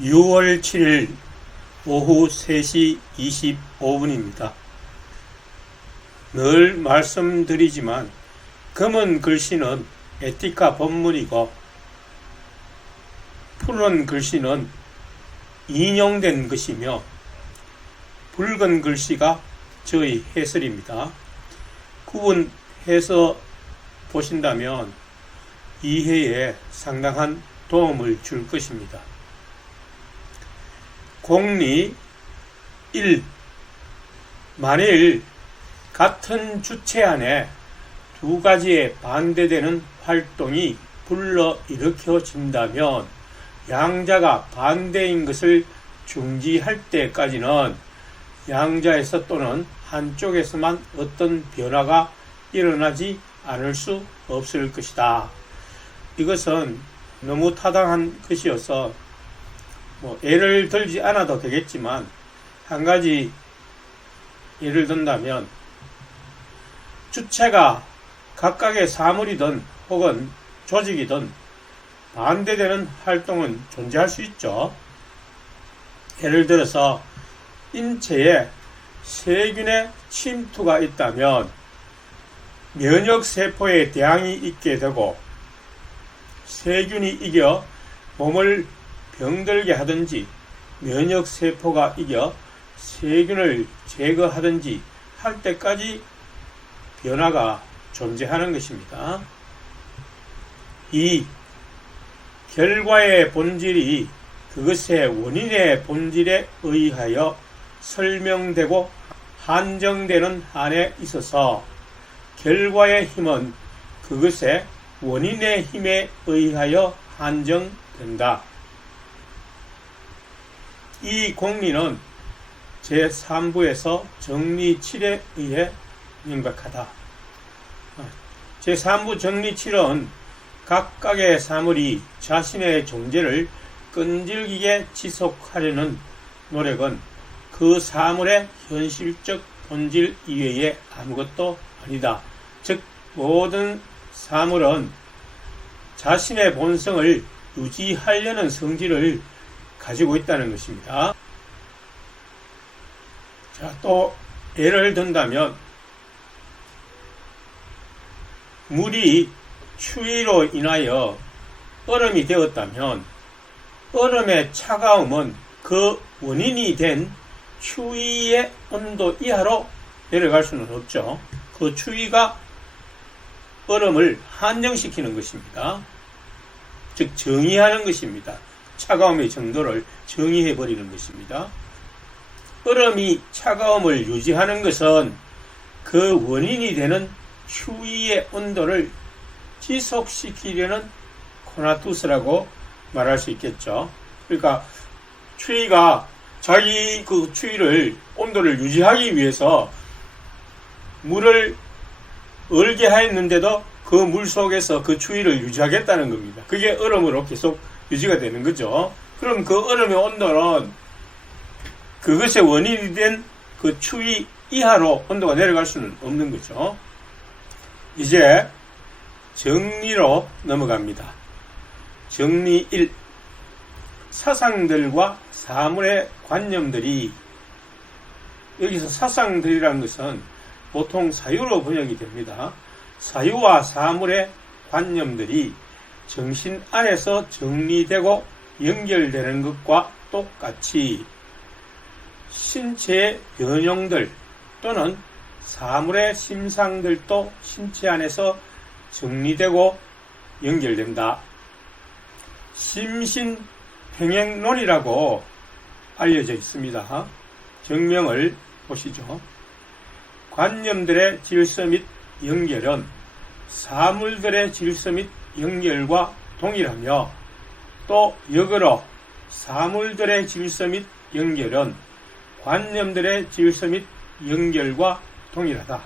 6월 7일 오후 3시 25분입니다. 늘 말씀드리지만 검은 글씨는 에티카 본문이고 푸른 글씨는 인용된 것이며 붉은 글씨가 저의 해설입니다. 구분해서 보신다면 이해에 상당한 도움을 줄 것입니다. 공리 1. 만일 같은 주체 안에 두 가지의 반대되는 활동이 불러일으켜진다면 양자가 반대인 것을 중지할 때까지는 양자에서 또는 한쪽에서만 어떤 변화가 일어나지 않을 수 없을 것이다. 이것은 너무 타당한 것이어서 예를 들지 않아도 되겠지만 한 가지 예를 든다면 주체가 각각의 사물이든 혹은 조직이든 반대되는 활동은 존재할 수 있죠. 예를 들어서 인체에 세균의 침투가 있다면 면역세포에 대항이 있게 되고 세균이 이겨 몸을 병들게 하든지 면역세포가 이겨 세균을 제거하든지 할 때까지 변화가 존재하는 것입니다. 2. 결과의 본질이 그것의 원인의 본질에 의하여 설명되고 한정되는 한에 있어서 결과의 힘은 그것의 원인의 힘에 의하여 한정된다. 이 공리는 제3부에서 정리 7에 의해 명백하다. 제3부 정리 7은 각각의 사물이 자신의 존재를 끈질기게 지속하려는 노력은 그 사물의 현실적 본질 이외에 아무것도 아니다. 즉 모든 사물은 자신의 본성을 유지하려는 성질을 가지고 있다는 것입니다. 자, 또 예를 든다면 물이 추위로 인하여 얼음이 되었다면 얼음의 차가움은 그 원인이 된 추위의 온도 이하로 내려갈 수는 없죠. 그 추위가 얼음을 한정시키는 것입니다. 즉 정의하는 것입니다. 차가움의 정도를 정의해버리는 것입니다. 얼음이 차가움을 유지하는 것은 그 원인이 되는 추위의 온도를 지속시키려는 코나투스라고 말할 수 있겠죠. 그러니까 추위가 자기 그 추위를 온도를 유지하기 위해서 물을 얼게 하였는데도 그 물 속에서 그 추위를 유지하겠다는 겁니다. 그게 얼음으로 계속 유지가 되는 거죠. 그럼 그 얼음의 온도는 그것의 원인이 된 그 추위 이하로 온도가 내려갈 수는 없는 거죠. 이제 정리로 넘어갑니다. 정리 1. 사상들과 사물의 관념들이, 여기서 사상들이라는 것은 보통 사유로 번역이 됩니다. 사유와 사물의 관념들이 정신 안에서 정리되고 연결되는 것과 똑같이 신체의 변형들 또는 사물의 심상들도 신체 안에서 정리되고 연결된다. 심신평행론이라고 알려져 있습니다. 정명을 보시죠. 관념들의 질서 및 연결은 사물들의 질서 및 연결과 동일하며 또 역으로 사물들의 질서 및 연결은 관념들의 질서 및 연결과 동일하다.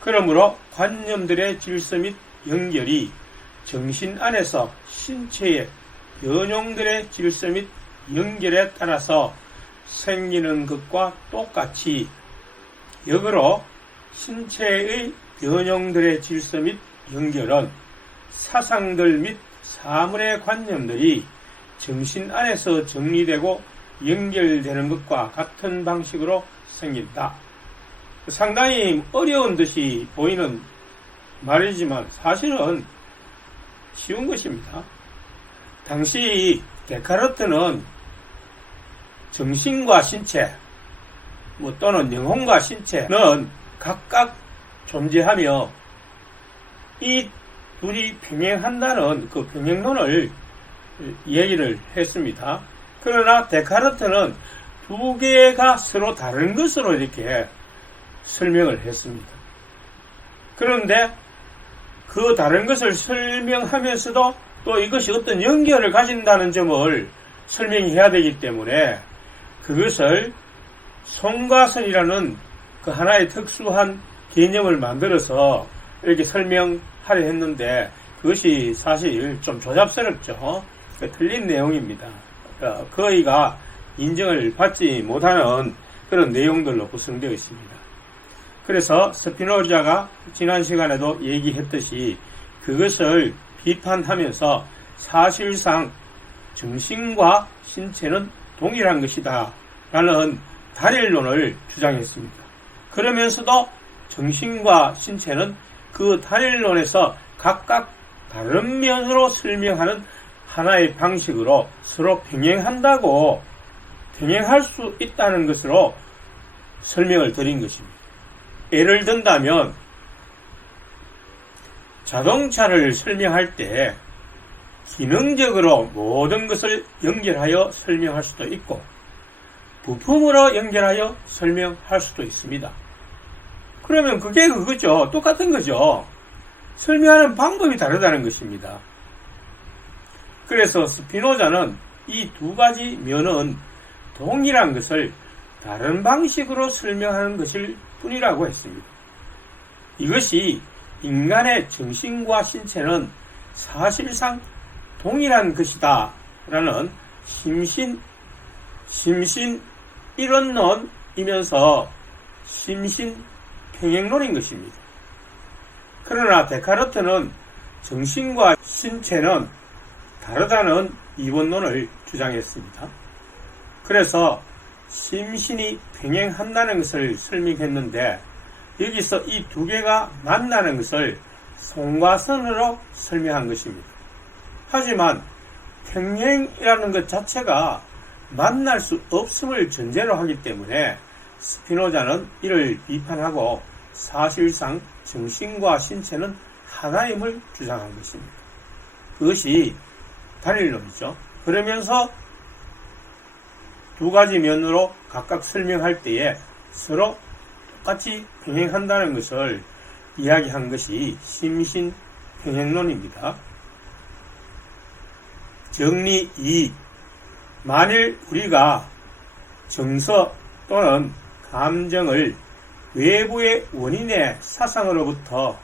그러므로 관념들의 질서 및 연결이 정신 안에서 신체의 변형들의 질서 및 연결에 따라서 생기는 것과 똑같이 역으로 신체의 변형들의 질서 및 연결은 사상들 및 사물의 관념들이 정신 안에서 정리되고 연결되는 것과 같은 방식으로 생긴다. 상당히 어려운 듯이 보이는 말이지만 사실은 쉬운 것입니다. 당시 데카르트는 정신과 신체 또는 영혼과 신체는 각각 존재하며 이 둘이 병행한다는 그 병행론을 얘기를 했습니다. 그러나 데카르트는 두 개가 서로 다른 것으로 이렇게 설명을 했습니다. 그런데 그 다른 것을 설명하면서도 또 이것이 어떤 연결을 가진다는 점을 설명해야 되기 때문에 그것을 송가선이라는 그 하나의 특수한 개념을 만들어서 이렇게 설명하려 했는데 그것이 사실 좀 조잡스럽죠. 틀린 내용입니다. 거의가 인정을 받지 못하는 그런 내용들로 구성되어 있습니다. 그래서 스피노자가 지난 시간에도 얘기했듯이 그것을 비판하면서 사실상 정신과 신체는 동일한 것이다 라는 단일론을 주장했습니다. 그러면서도 정신과 신체는 그 단일론에서 각각 다른 면으로 설명하는 하나의 방식으로 서로 병행한다고 병행할 수 있다는 것으로 설명을 드린 것입니다. 예를 든다면 자동차를 설명할 때 기능적으로 모든 것을 연결하여 설명할 수도 있고 부품으로 연결하여 설명할 수도 있습니다. 그러면 그게 그거죠. 똑같은 거죠. 설명하는 방법이 다르다는 것입니다. 그래서 스피노자는 이 두 가지 면은 동일한 것을 다른 방식으로 설명하는 것일 뿐이라고 했습니다. 이것이 인간의 정신과 신체는 사실상 동일한 것이다 라는 심신 이론론이면서 심신 평행론인 것입니다. 그러나 데카르트는 정신과 신체는 다르다는 이원론을 주장했습니다. 그래서 심신이 평행한다는 것을 설명했는데 여기서 이 두 개가 만나는 것을 송과선으로 설명한 것입니다. 하지만 평행이라는 것 자체가 만날 수 없음을 전제로 하기 때문에 스피노자는 이를 비판하고 사실상 정신과 신체는 하나임을 주장한 것입니다. 그것이 단일론이죠. 그러면서 두 가지 면으로 각각 설명할 때에 서로 똑같이 평행한다는 것을 이야기한 것이 심신평행론입니다. 정리 2. 만일 우리가 정서 또는 감정을 외부의 원인의 사상으로부터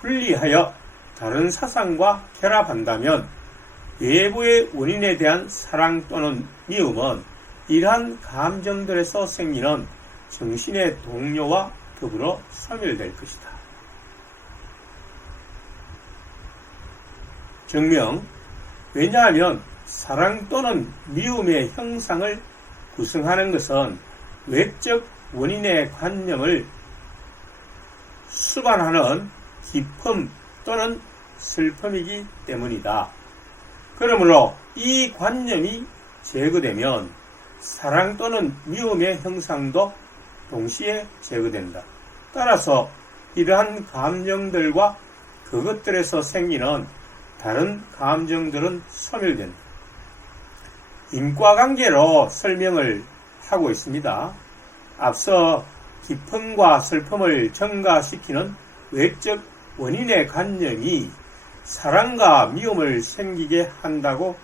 분리하여 다른 사상과 결합한다면 외부의 원인에 대한 사랑 또는 미움은 이러한 감정들에서 생기는 정신의 동요와 더불어 소멸될 것이다. 증명. 왜냐하면 사랑 또는 미움의 형상을 구성하는 것은 외적 원인의 관념을 수반하는 기쁨 또는 슬픔이기 때문이다. 그러므로 이 관념이 제거되면 사랑 또는 미움의 형상도 동시에 제거된다. 따라서 이러한 감정들과 그것들에서 생기는 다른 감정들은 소멸된다. 인과관계로 설명을 하고 있습니다. 앞서 기쁨과 슬픔을 증가시키는 외적 원인의 관념이 사랑과 미움을 생기게 한다고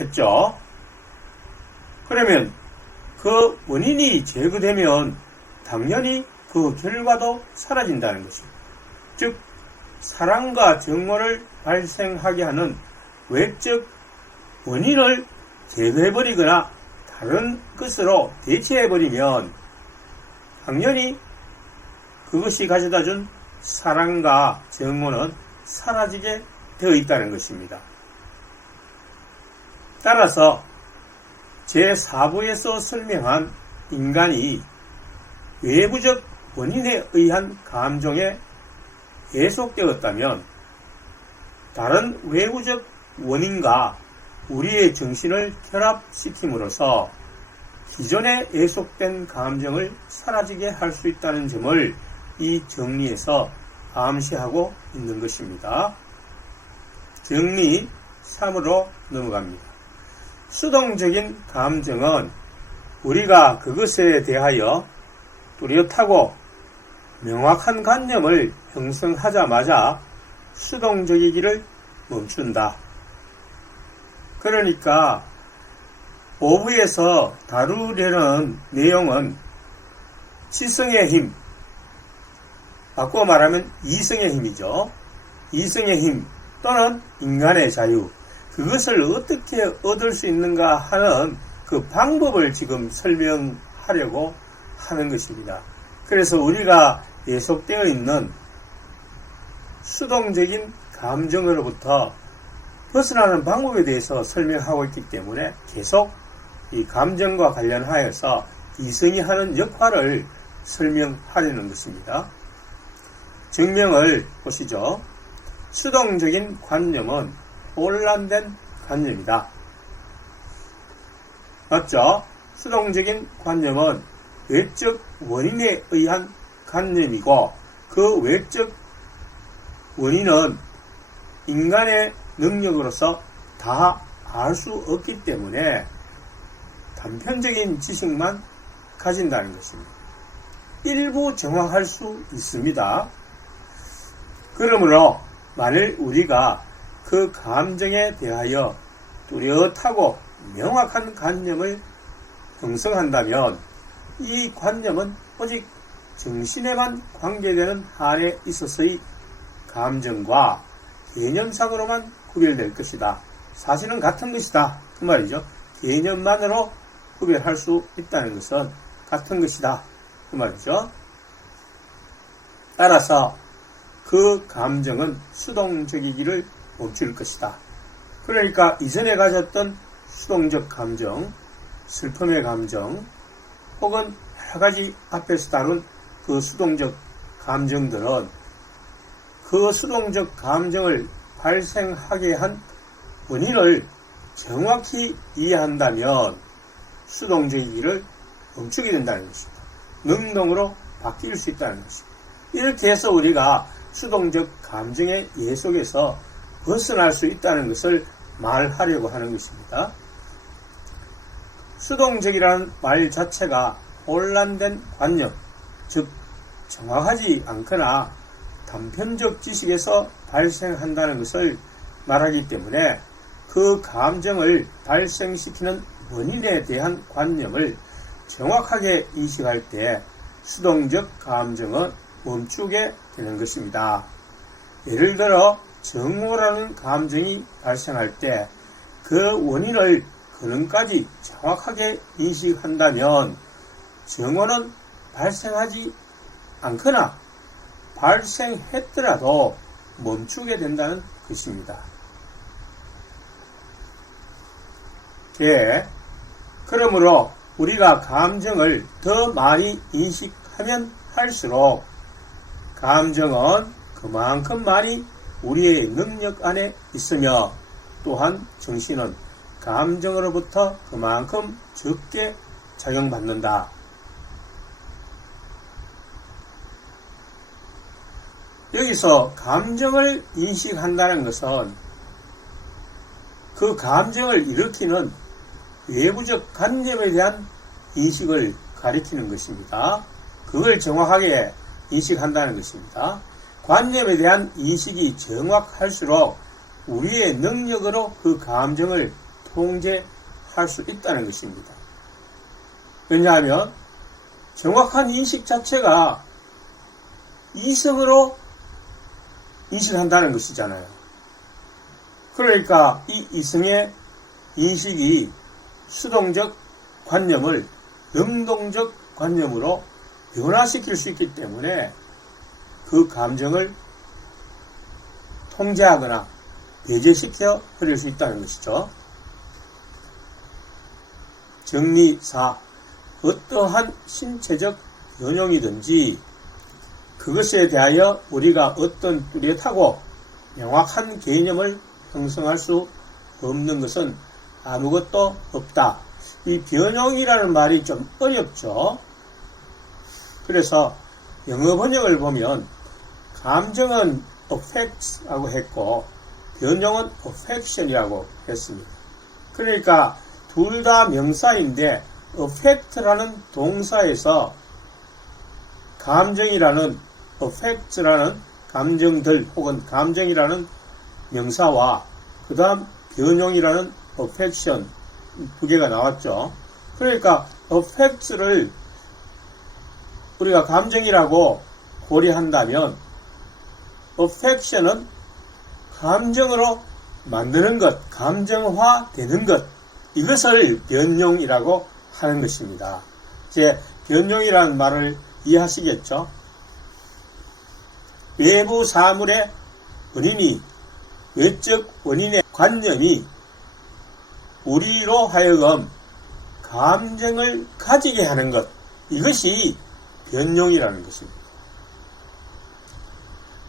했죠. 그러면 그 원인이 제거되면 당연히 그 결과도 사라진다는 것입니다. 즉 사랑과 정오를 발생하게 하는 외적 원인을 제거해버리거나 다른 것으로 대체해버리면 당연히 그것이 가져다준 사랑과 정오는 사라지게 되어 있다는 것입니다. 따라서 제4부에서 설명한 인간이 외부적 원인에 의한 감정에 해속되었다면 다른 외부적 원인과 우리의 정신을 결합시킴으로써 기존에 예속된 감정을 사라지게 할 수 있다는 점을 이 정리에서 암시하고 있는 것입니다. 정리 3으로 넘어갑니다. 수동적인 감정은 우리가 그것에 대하여 뚜렷하고 명확한 관념을 형성하자마자 수동적이기를 멈춘다. 그러니까 5부에서 다루려는 내용은 지성의 힘, 바꾸어 말하면 이성의 힘이죠. 이성의 힘 또는 인간의 자유, 그것을 어떻게 얻을 수 있는가 하는 그 방법을 지금 설명하려고 하는 것입니다. 그래서 우리가 예속되어 있는 수동적인 감정으로부터 벗어나는 방법에 대해서 설명하고 있기 때문에 계속 이 감정과 관련하여서 이성이 하는 역할을 설명하려는 것입니다. 증명을 보시죠. 수동적인 관념은 혼란된 관념이다. 맞죠? 수동적인 관념은 외적 원인에 의한 관념이고 그 외적 원인은 인간의 능력으로서 다 알 수 없기 때문에 단편적인 지식만 가진다는 것입니다. 일부 정확할 수 있습니다. 그러므로 만일 우리가 그 감정에 대하여 뚜렷하고 명확한 관념을 형성한다면 이 관념은 오직 정신에만 관계되는 한에 있어서의 감정과 개념상으로만 구별될 것이다. 사실은 같은 것이다. 그 말이죠. 개념만으로 구별할 수 있다는 것은 같은 것이다. 그 말이죠. 따라서 그 감정은 수동적이기를 멈출 것이다. 그러니까 이전에 가졌던 수동적 감정, 슬픔의 감정, 혹은 여러 가지 앞에서 다룬 그 수동적 감정들은 그 수동적 감정을 발생하게 한 원인을 정확히 이해한다면 수동적이기를 멈추게 된다는 것입니다. 능동으로 바뀔 수 있다는 것입니다. 이렇게 해서 우리가 수동적 감정의 예속에서 벗어날 수 있다는 것을 말하려고 하는 것입니다. 수동적이라는 말 자체가 혼란된 관념, 즉 정확하지 않거나 단편적 지식에서 발생한다는 것을 말하기 때문에 그 감정을 발생시키는 원인에 대한 관념을 정확하게 인식할 때 수동적 감정은 멈추게 되는 것입니다. 예를 들어 정오라는 감정이 발생할 때 그 원인을 근원까지 정확하게 인식한다면 정오는 발생하지 않거나 발생했더라도 멈추게 된다는 것입니다. 그러므로 우리가 감정을 더 많이 인식하면 할수록 감정은 그만큼 많이 우리의 능력 안에 있으며 또한 정신은 감정으로부터 그만큼 적게 작용받는다. 여기서 감정을 인식한다는 것은 그 감정을 일으키는 외부적 관념에 대한 인식을 가리키는 것입니다. 그걸 정확하게 인식한다는 것입니다. 관념에 대한 인식이 정확할수록 우리의 능력으로 그 감정을 통제할 수 있다는 것입니다. 왜냐하면 정확한 인식 자체가 이성으로 인식한다는 것이잖아요. 그러니까 이 이성의 인식이 수동적 관념을 능동적 관념으로 변화시킬 수 있기 때문에 그 감정을 통제하거나 배제시켜 버릴 수 있다는 것이죠. 정리4. 어떠한 신체적 변형이든지 그것에 대하여 우리가 어떤 뚜렷하고 명확한 개념을 형성할 수 없는 것은 아무것도 없다. 이 변형이라는 말이 좀 어렵죠. 그래서 영어 번역을 보면 감정은 affects라고 했고 변형은 affection이라고 했습니다. 그러니까 둘 다 명사인데 affect라는 동사에서 감정이라는 affects라는 감정들 혹은 감정이라는 명사와 그 다음 변형이라는 affection 두 개가 나왔죠. 그러니까 affects를 우리가 감정이라고 고려한다면 affection은 감정으로 만드는 것, 감정화되는 것, 이것을 변형이라고 하는 것입니다. 이제 변형이라는 말을 이해하시겠죠? 외부 사물의 원인이 외적 원인의 관념이 우리로 하여금 감정을 가지게 하는 것, 이것이 변형이라는 것입니다.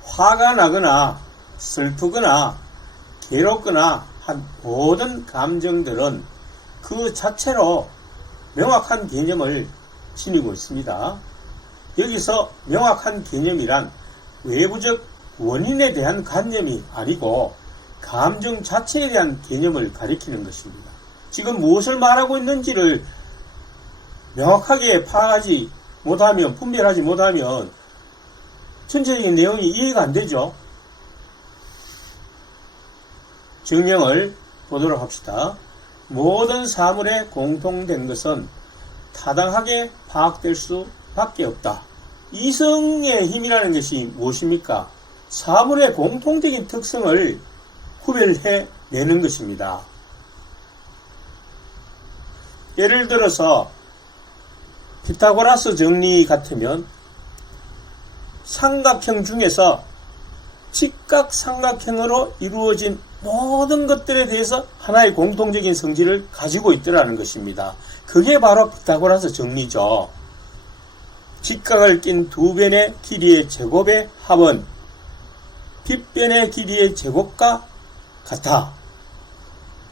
화가 나거나 슬프거나 괴롭거나 한 모든 감정들은 그 자체로 명확한 개념을 지니고 있습니다. 여기서 명확한 개념이란 외부적 원인에 대한 관념이 아니고 감정 자체에 대한 개념을 가리키는 것입니다. 지금 무엇을 말하고 있는지를 명확하게 파악하지 못하면, 분별하지 못하면 전체적인 내용이 이해가 안 되죠. 증명을 보도록 합시다. 모든 사물에 공통된 것은 타당하게 파악될 수밖에 없다. 이성의 힘이라는 것이 무엇입니까? 사물의 공통적인 특성을 구별해내는 것입니다. 예를 들어서 피타고라스 정리 같으면 삼각형 중에서 직각삼각형으로 이루어진 모든 것들에 대해서 하나의 공통적인 성질을 가지고 있더라는 것입니다. 그게 바로 피타고라스 정리죠. 직각을 낀 두 변의 길이의 제곱의 합은 빗변의 길이의 제곱과 같아.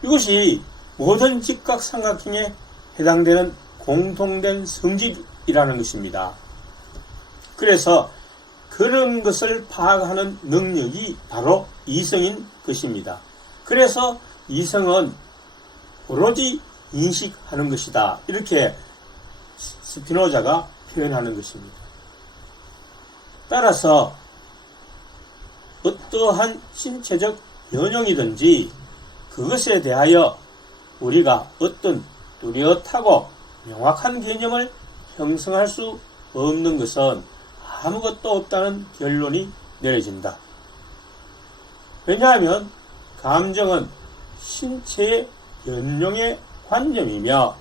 이것이 모든 직각삼각형에 해당되는 공통된 성질이라는 것입니다. 그래서 그런 것을 파악하는 능력이 바로 이성인 것입니다. 그래서 이성은 오로지 인식하는 것이다. 이렇게 스피노자가 표현하는 것입니다. 따라서 어떠한 신체적 변형이든지 그것에 대하여 우리가 어떤 뚜렷하고 명확한 개념을 형성할 수 없는 것은 아무것도 없다는 결론이 내려진다. 왜냐하면 감정은 신체의 변형의 관념이며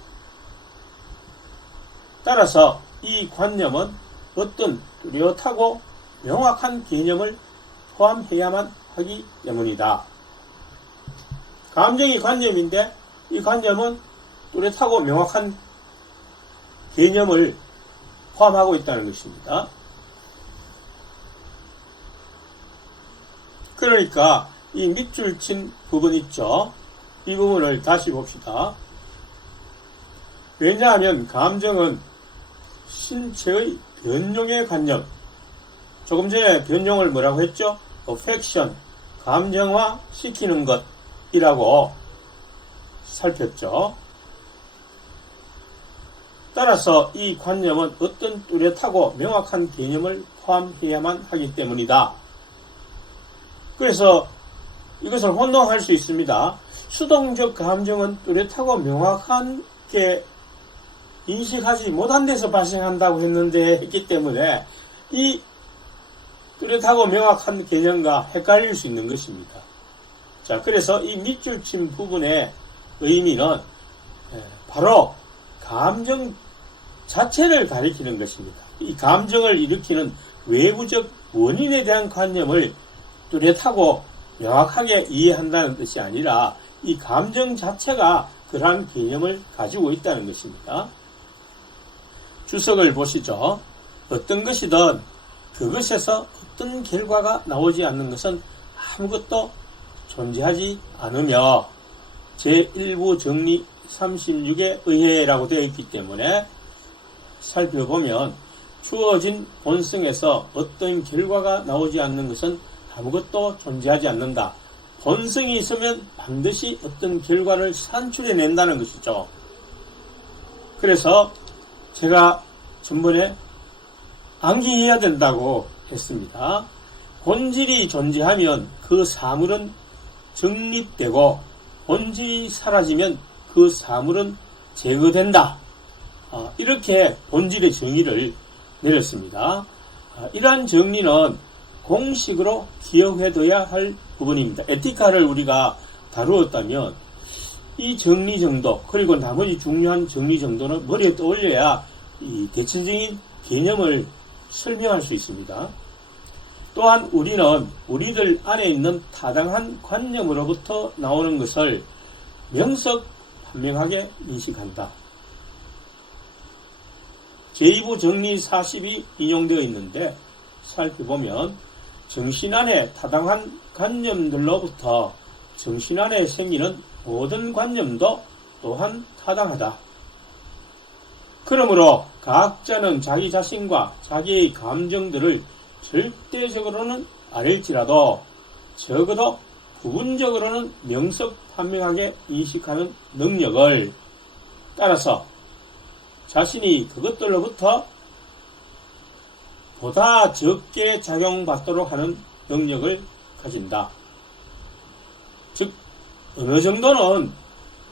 따라서 이 관념은 어떤 뚜렷하고 명확한 개념을 포함해야만 하기 때문이다. 감정이 관념인데 이 관념은 뚜렷하고 명확한 개념을 포함하고 있다는 것입니다. 그러니까 이 밑줄 친 부분 있죠. 이 부분을 다시 봅시다. 왜냐하면 감정은 신체의 변형의 관념, 조금 전에 변형을 뭐라고 했죠? affection, 감정화 시키는 것이라고 살폈죠. 따라서 이 관념은 어떤 뚜렷하고 명확한 개념을 포함해야만 하기 때문이다. 그래서 이것을 혼동할 수 있습니다. 수동적 감정은 뚜렷하고 명확하게 인식하지 못한 데서 발생한다고 했기 때문에 이 뚜렷하고 명확한 개념과 헷갈릴 수 있는 것입니다. 자, 그래서 이 밑줄 친 부분의 의미는 바로 감정 자체를 가리키는 것입니다. 이 감정을 일으키는 외부적 원인에 대한 관념을 뚜렷하고 명확하게 이해한다는 뜻이 아니라 이 감정 자체가 그 그러한 개념을 가지고 있다는 것입니다. 주석을 보시죠. 어떤 것이든 그것에서 어떤 결과가 나오지 않는 것은 아무것도 존재하지 않으며 제1부 정리 36의 의해라고 되어 있기 때문에 살펴보면 주어진 본성에서 어떤 결과가 나오지 않는 것은 아무것도 존재하지 않는다. 본성이 있으면 반드시 어떤 결과를 산출해낸다는 것이죠. 그래서 제가 전번에 암기해야 된다고 했습니다. 본질이 존재하면 그 사물은 정립되고 본질이 사라지면 그 사물은 제거된다. 이렇게 본질의 정의를 내렸습니다. 이러한 정리는 공식으로 기억해둬야 할 부분입니다. 에티카를 우리가 다루었다면 이 정리 정도 그리고 나머지 중요한 정리 정도는 머리에 떠올려야 이 대체적인 개념을 설명할 수 있습니다. 또한 우리는 우리들 안에 있는 타당한 관념으로부터 나오는 것을 명석분명하게 인식한다. 제2부 정리 40이 인용되어 있는데 살펴보면 정신 안에 타당한 관념들로부터 정신 안에 생기는 모든 관념도 또한 타당하다. 그러므로 각자는 자기 자신과 자기의 감정들을 절대적으로는 아닐지라도 적어도 부분적으로는 명석판명하게 인식하는 능력을 따라서 자신이 그것들로부터 보다 적게 작용받도록 하는 능력을 가진다. 즉 어느 정도는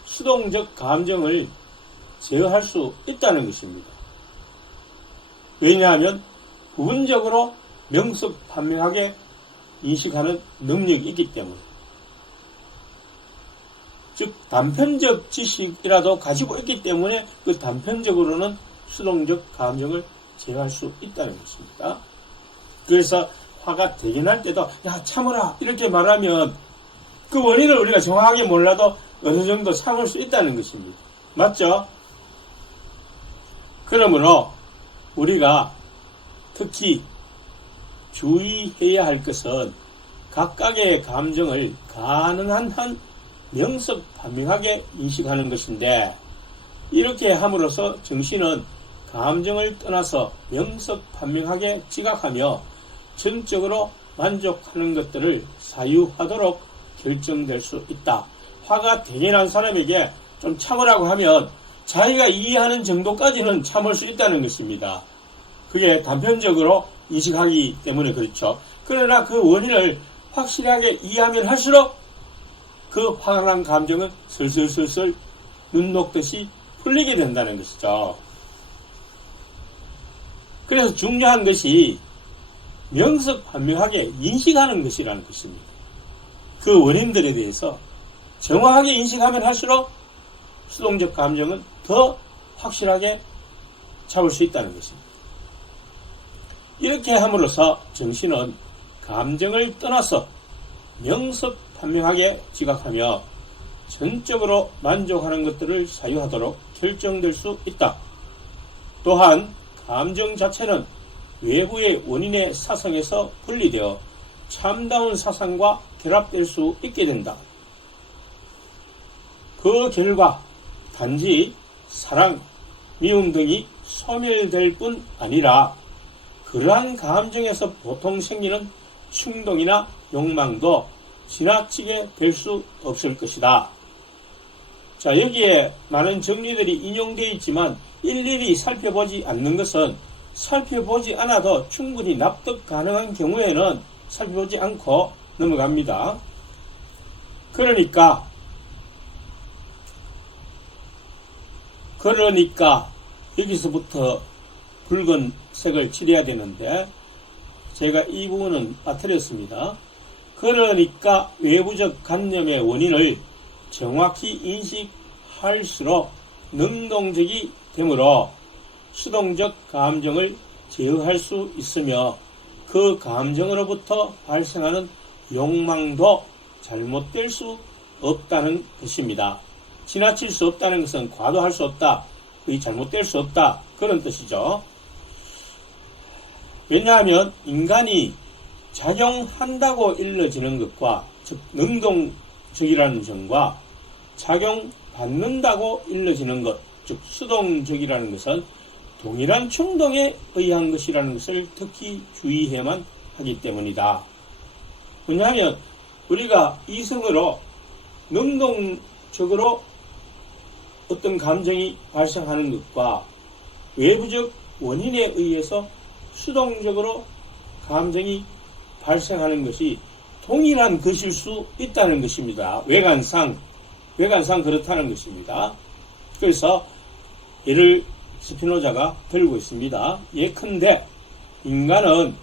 수동적 감정을 제어할 수 있다는 것입니다. 왜냐하면 부분적으로 명석판명하게 인식하는 능력이 있기 때문에. 즉 단편적 지식이라도 가지고 있기 때문에 그 단편적으로는 수동적 감정을 제어할 수 있다는 것입니다. 그래서 화가 대견할 때도 야 참으라 이렇게 말하면 그 원인을 우리가 정확하게 몰라도 어느 정도 참을 수 있다는 것입니다. 맞죠? 그러므로 우리가 특히 주의해야 할 것은 각각의 감정을 가능한 한 명석판명하게 인식하는 것인데 이렇게 함으로써 정신은 감정을 떠나서 명석판명하게 지각하며 전적으로 만족하는 것들을 사유하도록 결정될 수 있다. 화가 대견한 사람에게 좀 참으라고 하면 자기가 이해하는 정도까지는 참을 수 있다는 것입니다. 그게 단편적으로 인식하기 때문에 그렇죠. 그러나 그 원인을 확실하게 이해하면 할수록 그 화가 난 감정은 슬슬슬슬 눈 녹듯이 풀리게 된다는 것이죠. 그래서 중요한 것이 명석판명하게 인식하는 것이라는 것입니다. 그 원인들에 대해서 정확하게 인식하면 할수록 수동적 감정은 더 확실하게 잡을 수 있다는 것입니다. 이렇게 함으로써 정신은 감정을 떠나서 명석판명하게 지각하며 전적으로 만족하는 것들을 사유하도록 결정될 수 있다. 또한 감정 자체는 외부의 원인의 사상에서 분리되어 참다운 사상과 결합될 수 있게 된다. 그 결과 단지 사랑, 미움 등이 소멸될 뿐 아니라 그러한 감정에서 보통 생기는 충동이나 욕망도 지나치게 될 수 없을 것이다. 자, 여기에 많은 정리들이 인용되어 있지만 일일이 살펴보지 않는 것은 살펴보지 않아도 충분히 납득 가능한 경우에는 살펴보지 않고 넘어갑니다. 그러니까 여기서부터 붉은색을 칠해야 되는데 제가 이 부분은 빠뜨렸습니다. 그러니까 외부적 관념의 원인을 정확히 인식할수록 능동적이 되므로 수동적 감정을 제어할 수 있으며 그 감정으로부터 발생하는 욕망도 잘못될 수 없다는 것입니다. 지나칠 수 없다는 것은 과도할 수 없다, 거의 잘못될 수 없다, 그런 뜻이죠. 왜냐하면 인간이 작용한다고 일러지는 것과, 즉 능동적이라는 점과 작용받는다고 일러지는 것, 즉 수동적이라는 것은 동일한 충동에 의한 것이라는 것을 특히 주의해야만 하기 때문이다. 왜냐하면 우리가 이성으로 능동적으로 어떤 감정이 발생하는 것과 외부적 원인에 의해서 수동적으로 감정이 발생하는 것이 동일한 것일 수 있다는 것입니다. 외관상 그렇다는 것입니다. 그래서 예를 스피노자가 들고 있습니다. 예컨대 인간은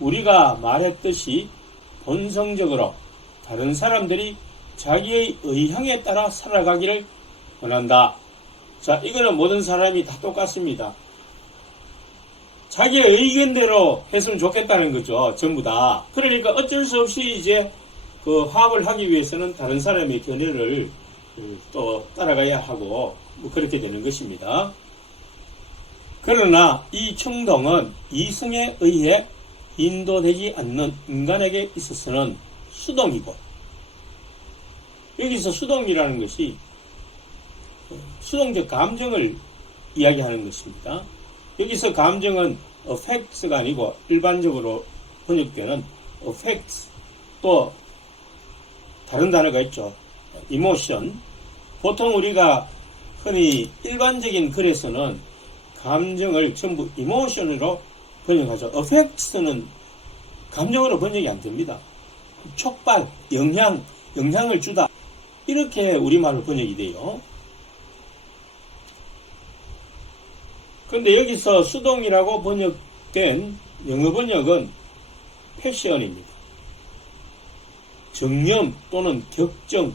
우리가 말했듯이 본성적으로 다른 사람들이 자기의 의향에 따라 살아가기를 원한다. 자, 이거는 모든 사람이 다 똑같습니다. 자기의 의견대로 했으면 좋겠다는 거죠. 전부 다. 그러니까 어쩔 수 없이 이제 그 화합을 하기 위해서는 다른 사람의 견해를 또 따라가야 하고 뭐 그렇게 되는 것입니다. 그러나 이 충동은 이성에 의해 인도되지 않는 인간에게 있어서는 수동이고, 여기서 수동이라는 것이 수동적 감정을 이야기하는 것입니다. 여기서 감정은 affects가 아니고 일반적으로 번역되는 affects, 또 다른 단어가 있죠. emotion. 보통 우리가 흔히 일반적인 글에서는 감정을 전부 emotion으로 번역하죠. affects는 감정으로 번역이 안 됩니다. 촉발, 영향을 주다, 이렇게 우리말로 번역이 돼요. 그런데 여기서 수동이라고 번역된 영어 번역은 패션입니다. 정념 또는 격정,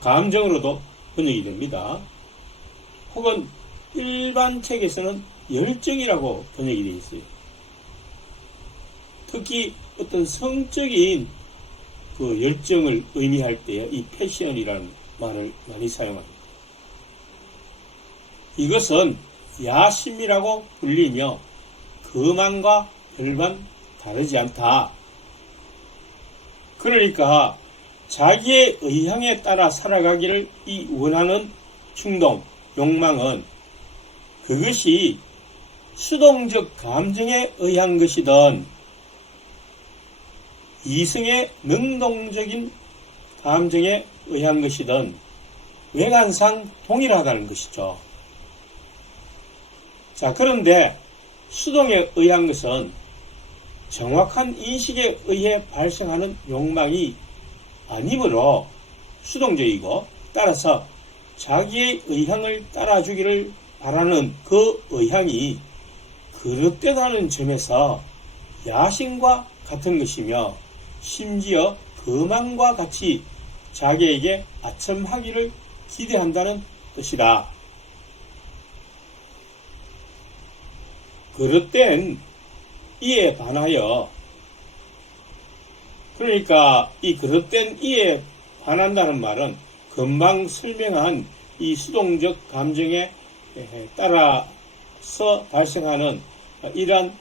감정으로도 번역이 됩니다. 혹은 일반 책에서는 열정이라고 번역이 되어 있어요. 특히 어떤 성적인 그 열정을 의미할 때 이 패션이라는 말을 많이 사용합니다. 이것은 야심이라고 불리며 거만과 별반 다르지 않다. 그러니까 자기의 의향에 따라 살아가기를 이 원하는 충동, 욕망은 그것이 수동적 감정에 의한 것이든 이성의 능동적인 감정에 의한 것이든 외관상 동일하다는 것이죠. 자, 그런데 수동에 의한 것은 정확한 인식에 의해 발생하는 욕망이 아니므로 수동적이고, 따라서 자기의 의향을 따라주기를 바라는 그 의향이 그릇되다는 점에서 야심과 같은 것이며, 심지어 거만과 같이 자기에게 아첨하기를 기대한다는 뜻이다. 그릇된 이에 반하여, 그러니까 이 그릇된 이에 반한다는 말은 금방 설명한 이 수동적 감정에 따라서 발생하는 이러한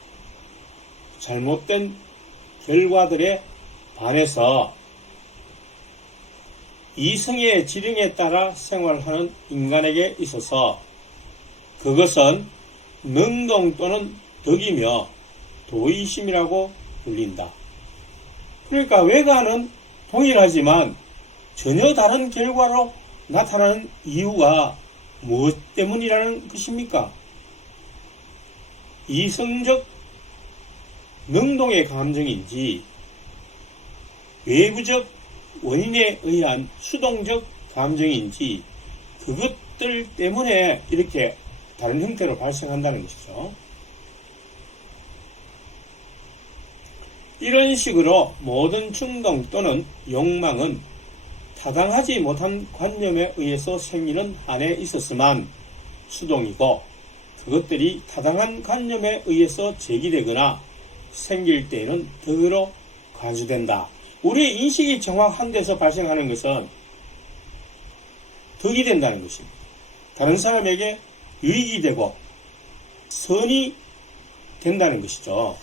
잘못된 결과들에 반해서 이성의 지령에 따라 생활하는 인간에게 있어서 그것은 능동 또는 덕이며 도의심이라고 불린다. 그러니까 외관은 동일하지만 전혀 다른 결과로 나타나는 이유가 무엇 때문이라는 것입니까? 이성적 능동의 감정인지 외부적 원인에 의한 수동적 감정인지 그것들 때문에 이렇게 다른 형태로 발생한다는 것이죠. 이런 식으로 모든 충동 또는 욕망은 타당하지 못한 관념에 의해서 생기는 한에 있었으만 수동이고, 그것들이 타당한 관념에 의해서 제기되거나 생길 때에는 덕으로 간주된다. 우리의 인식이 정확한 데서 발생하는 것은 덕이 된다는 것입니다. 다른 사람에게 유익이 되고 선이 된다는 것이죠.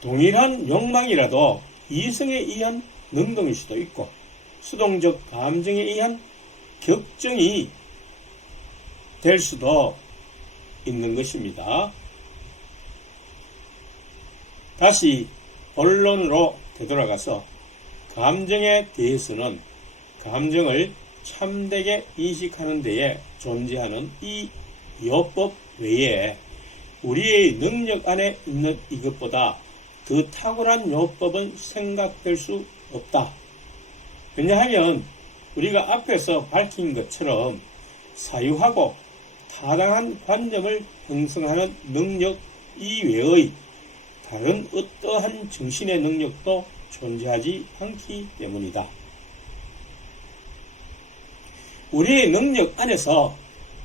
동일한 욕망이라도 이성에 의한 능동일 수도 있고 수동적 감정에 의한 격정이 될 수도 있는 것입니다. 다시 본론으로 되돌아가서 감정에 대해서는 감정을 참되게 인식하는 데에 존재하는 이 요법 외에 우리의 능력 안에 있는 이것보다 더 탁월한 요법은 생각될 수 없다. 왜냐하면 우리가 앞에서 밝힌 것처럼 사유하고 타당한 관념을 형성하는 능력 이외의 다른 어떠한 정신의 능력도 존재하지 않기 때문이다. 우리의 능력 안에서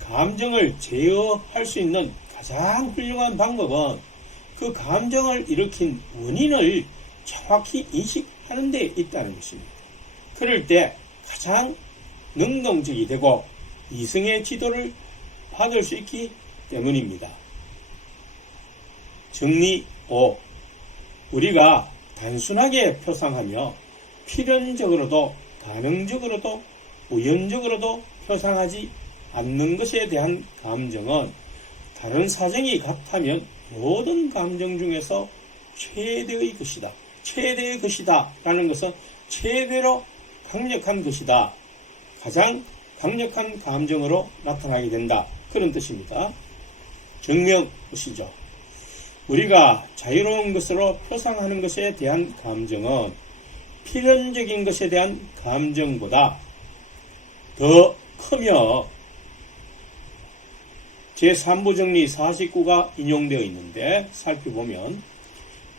감정을 제어할 수 있는 가장 훌륭한 방법은 그 감정을 일으킨 원인을 정확히 인식하는 데 있다는 것입니다. 그럴 때 가장 능동적이 되고 이성의 지도를 받을 수 있기 때문입니다. 정리 5. 우리가 단순하게 표상하며 필연적으로도 가능적으로도 우연적으로도 표상하지 않는 것에 대한 감정은 다른 사정이 같다면 모든 감정 중에서 최대의 것이다. 최대의 것이다 라는 것은 최대로 강력한 것이다. 가장 강력한 감정으로 나타나게 된다. 그런 뜻입니다. 증명 보시죠. 우리가 자유로운 것으로 표상하는 것에 대한 감정은 필연적인 것에 대한 감정보다 더 크며 제3부정리 49가 인용되어 있는데 살펴보면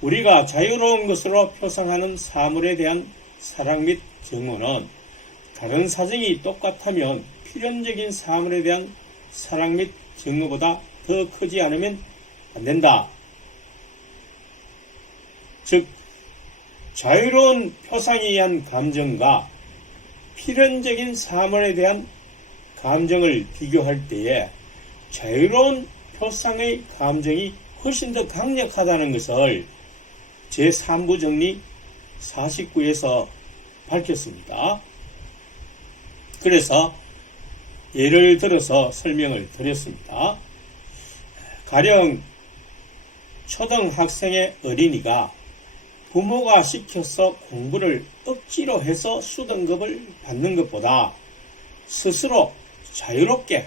우리가 자유로운 것으로 표상하는 사물에 대한 사랑 및 정오는 다른 사정이 똑같다면 필연적인 사물에 대한 사랑 및 정오보다 더 크지 않으면 안 된다. 즉 자유로운 표상에 의한 감정과 필연적인 사물에 대한 감정을 비교할 때에 자유로운 표상의 감정이 훨씬 더 강력하다는 것을 제3부 정리 49에서 밝혔습니다. 그래서 예를 들어서 설명을 드렸습니다. 가령 초등학생의 어린이가 부모가 시켜서 공부를 억지로 해서 수등급을 받는 것보다 스스로 자유롭게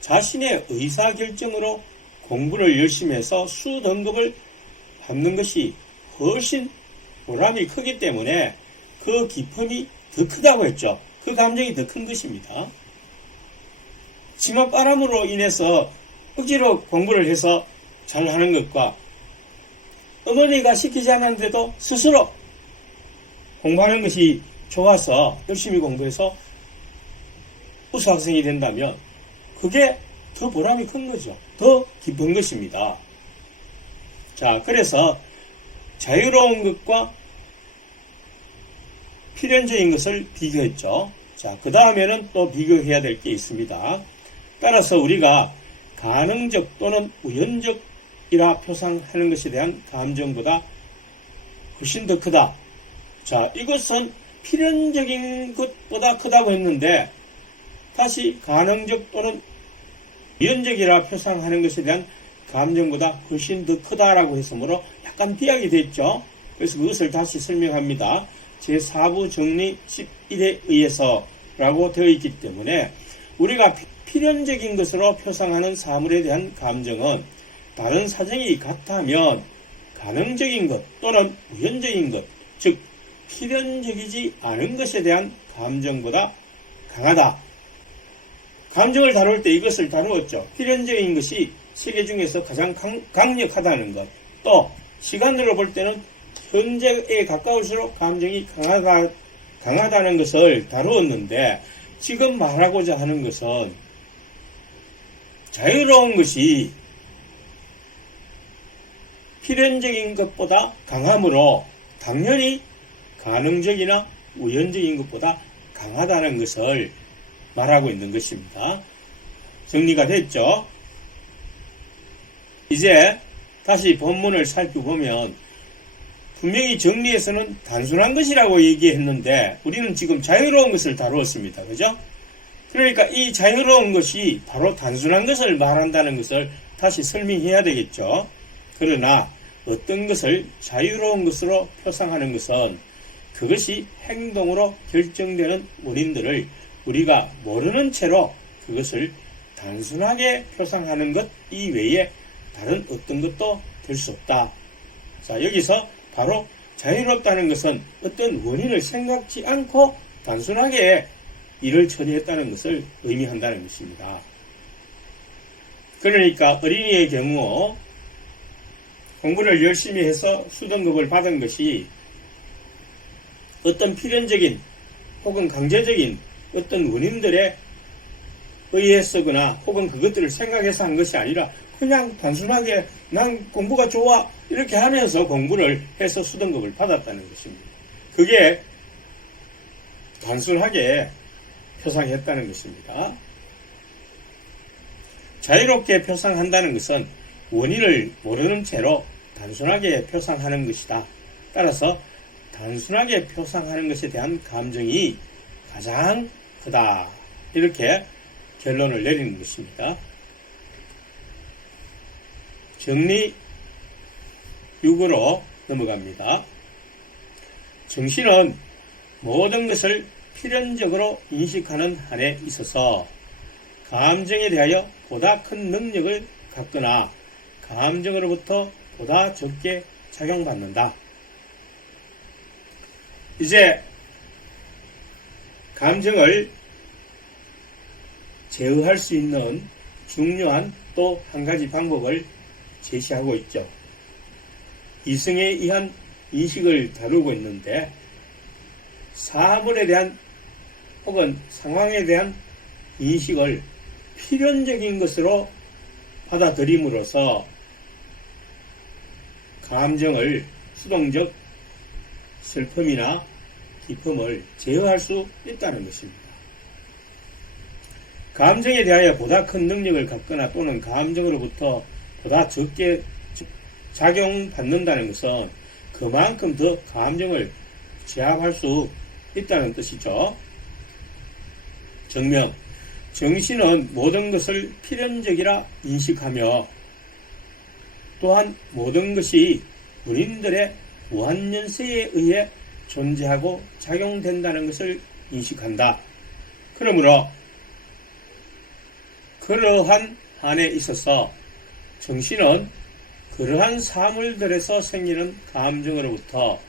자신의 의사결정으로 공부를 열심히 해서 수등급을 받는 것이 훨씬 보람이 크기 때문에 그 기쁨이 더 크다고 했죠. 그 감정이 더 큰 것입니다. 치맛바람으로 인해서 억지로 공부를 해서 잘하는 것과 어머니가 시키지 않았는데도 스스로 공부하는 것이 좋아서 열심히 공부해서 우수학생이 된다면 그게 더 보람이 큰 거죠. 더 기쁜 것입니다. 자, 그래서 자유로운 것과 필연적인 것을 비교했죠. 자, 그 다음에는 또 비교해야 될 게 있습니다. 따라서 우리가 가능적 또는 우연적이라 표상하는 것에 대한 감정보다 훨씬 더 크다. 자, 이것은 필연적인 것보다 크다고 했는데 다시 가능적 또는 우연적이라 표상하는 것에 대한 감정보다 훨씬 더 크다라고 했으므로 약간 비약이 됐죠. 그래서 그것을 다시 설명합니다. 제4부 정리 11에 의해서 라고 되어 있기 때문에 우리가 필연적인 것으로 표상하는 사물에 대한 감정은 다른 사정이 같다면 가능적인 것 또는 우연적인 것, 즉 필연적이지 않은 것에 대한 감정보다 강하다. 감정을 다룰 때 이것을 다루었죠. 필연적인 것이 세계 중에서 가장 강력하다는 것, 또 시간으로 볼 때는 현재에 가까울수록 감정이 강하다는 것을 다루었는데 지금 말하고자 하는 것은 자유로운 것이 필연적인 것보다 강하므로 당연히 가능적이나 우연적인 것보다 강하다는 것을 말하고 있는 것입니다. 정리가 됐죠? 이제 다시 본문을 살펴보면 분명히 정리에서는 단순한 것이라고 얘기했는데 우리는 지금 자유로운 것을 다루었습니다. 그죠? 그러니까 이 자유로운 것이 바로 단순한 것을 말한다는 것을 다시 설명해야 되겠죠. 그러나 어떤 것을 자유로운 것으로 표상하는 것은 그것이 행동으로 결정되는 원인들을 우리가 모르는 채로 그것을 단순하게 표상하는 것 이외에 다른 어떤 것도 될 수 없다. 자, 여기서 바로 자유롭다는 것은 어떤 원인을 생각지 않고 단순하게 일을 처리했다는 것을 의미한다는 것입니다. 그러니까 어린이의 경우 공부를 열심히 해서 수등급을 받은 것이 어떤 필연적인 혹은 강제적인 어떤 원인들에 의해서거나 혹은 그것들을 생각해서 한 것이 아니라 그냥 단순하게 난 공부가 좋아 이렇게 하면서 공부를 해서 수등급을 받았다는 것입니다. 그게 단순하게 표상했다는 것입니다. 자유롭게 표상한다는 것은 원인을 모르는 채로 단순하게 표상하는 것이다. 따라서 단순하게 표상하는 것에 대한 감정이 가장 크다. 이렇게 결론을 내리는 것입니다. 정리 6으로 넘어갑니다. 정신은 모든 것을 필연적으로 인식하는 한에 있어서 감정에 대하여 보다 큰 능력을 갖거나 감정으로부터 보다 적게 작용받는다. 이제 감정을 제어할 수 있는 중요한 또 한 가지 방법을 제시하고 있죠. 이성에 의한 인식을 다루고 있는데 사물에 대한 혹은 상황에 대한 인식을 필연적인 것으로 받아들임으로써 감정을 수동적 슬픔이나 기쁨을 제어할 수 있다는 것입니다. 감정에 대하여 보다 큰 능력을 갖거나 또는 감정으로부터 보다 적게 작용받는다는 것은 그만큼 더 감정을 제압할 수 있다는 뜻이죠. 정명, 정신은 모든 것을 필연적이라 인식하며 또한 모든 것이 본인들의 무한연세에 의해 존재하고 작용된다는 것을 인식한다. 그러므로 그러한 한에 있어서 정신은 그러한 사물들에서 생기는 감정으로부터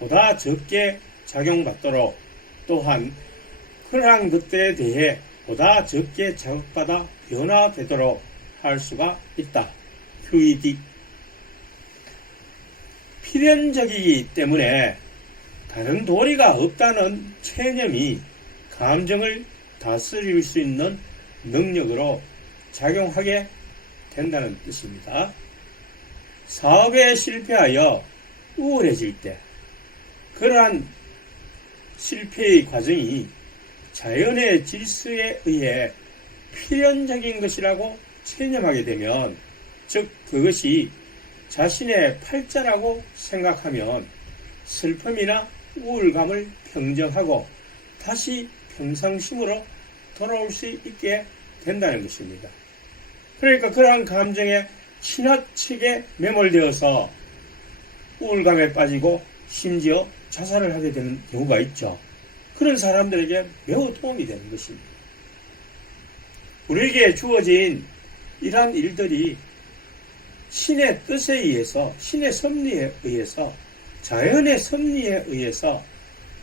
보다 적게 작용받도록 또한 그러한 것들에 대해 보다 적게 자극받아 변화되도록 할 수가 있다. QED. 필연적이기 때문에 다른 도리가 없다는 체념이 감정을 다스릴 수 있는 능력으로 작용하게 된다는 뜻입니다. 사업에 실패하여 우울해질 때 그러한 실패의 과정이 자연의 질서에 의해 필연적인 것이라고 체념하게 되면 즉 그것이 자신의 팔자라고 생각하면 슬픔이나 우울감을 평정하고 다시 평상심으로 돌아올 수 있게 된다는 것입니다. 그러니까 그러한 감정에 지나치게 매몰되어서 우울감에 빠지고 심지어 자살을 하게 되는 경우가 있죠. 그런 사람들에게 매우 도움이 되는 것입니다. 우리에게 주어진 이러한 일들이 신의 뜻에 의해서, 신의 섭리에 의해서, 자연의 섭리에 의해서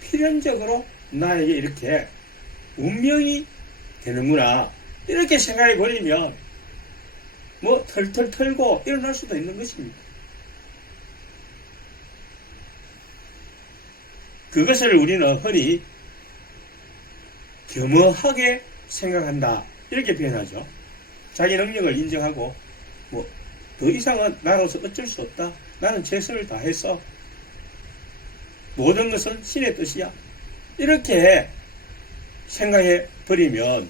필연적으로 나에게 이렇게 운명이 되는구나. 이렇게 생각해 버리면 뭐 털털 털고 일어날 수도 있는 것입니다. 그것을 우리는 흔히 겸허하게 생각한다. 이렇게 표현하죠. 자기 능력을 인정하고 뭐 더 이상은 나로서 어쩔 수 없다. 나는 최선을 다해서 모든 것은 신의 뜻이야. 이렇게 생각해 버리면